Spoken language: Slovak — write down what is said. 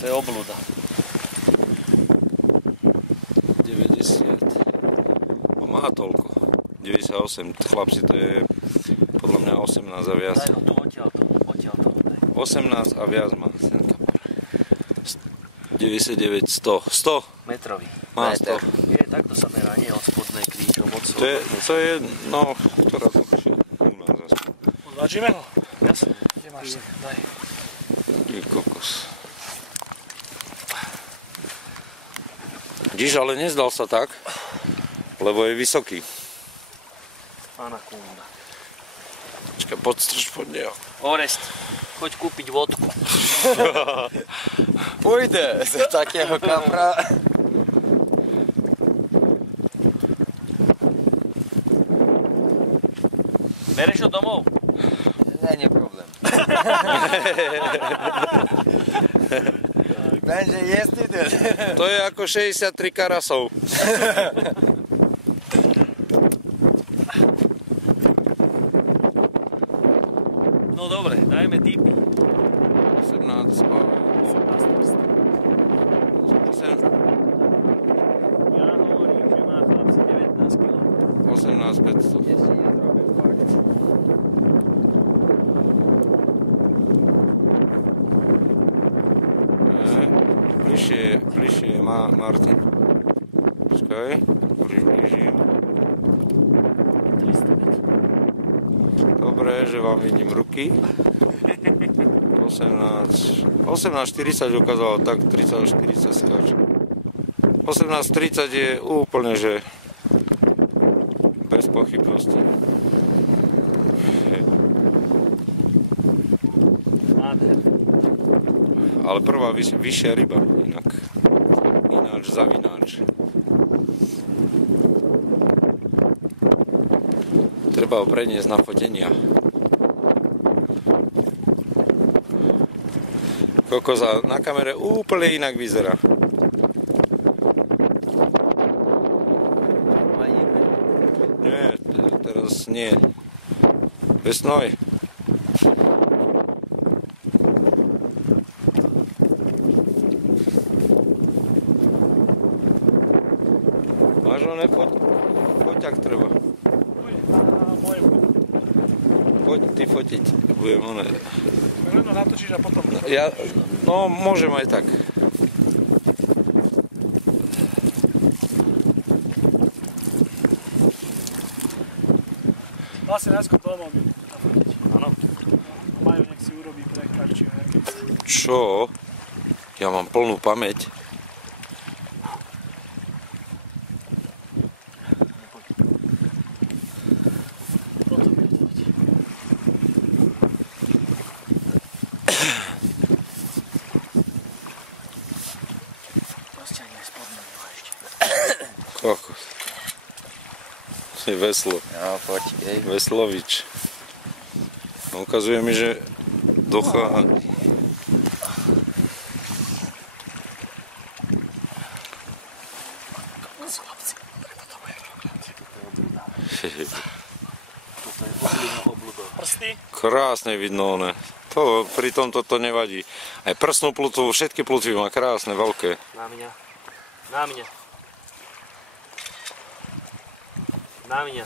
To je obluda. 90. Má toľko. 98. Chlapci, to je podľa mňa 18 a viac. Daj ho tu odtiaľ to. 18 a viac má ten kapar. 99, 100. 100. Metrový. Má 100. Je, takto sa merá, nie od spodnej krížom, od To je, no, ktorá dlhšie u nás aspoň. Odvážime ho? Jasne. Kde máš sa? Daj. Je kokos. Vidíš, ale nezdal sa tak, lebo je vysoký. Anakunda. Počkaj, podstrž pod neho. Orest, choď kúpiť vodku. Pôjde za takého kapra. Bereš ho domov? Nie je problém. Lenže jestli to. To je ako 63 karasov. No dobre, dajme tipy. 18. Ja hovorím, že má chlapci 19 kg. 18 500. Ešte nezrobil fakt. Bližšie je Martin. Počkaj, priblížim. 300 Dobre, že vám vidím ruky. 18.40 ukázalo, tak 30.40 skáče. 18.30 je úplne, že bez pochybnosti. Ale prvá vyššia ryba, ináč zavináč. Treba ho preniesť na fotenia. Kokoza na kamere úplne inak vyzerá. Nie, teraz nie. Vesnoj. Máš ho foťak treba. Poď ty fotiť, budem oné. Len ho natočíš a potom... No, môžem aj tak. Vlastne najskôr domov by nafotiť. Áno. Majú, nech si urobí prechať, či nejaký... Čo? Ja mám plnú pamäť. Kokos. Je veslo. No, počkej. Veslovič. Ukazuje mi, že docha... Prsty? Krásne vidno, ne. To, pri tomto to nevadí. Aj prsnú plutvu, všetky plutvy má krásne, veľké. Na mňa. Na mňa. Na mňa.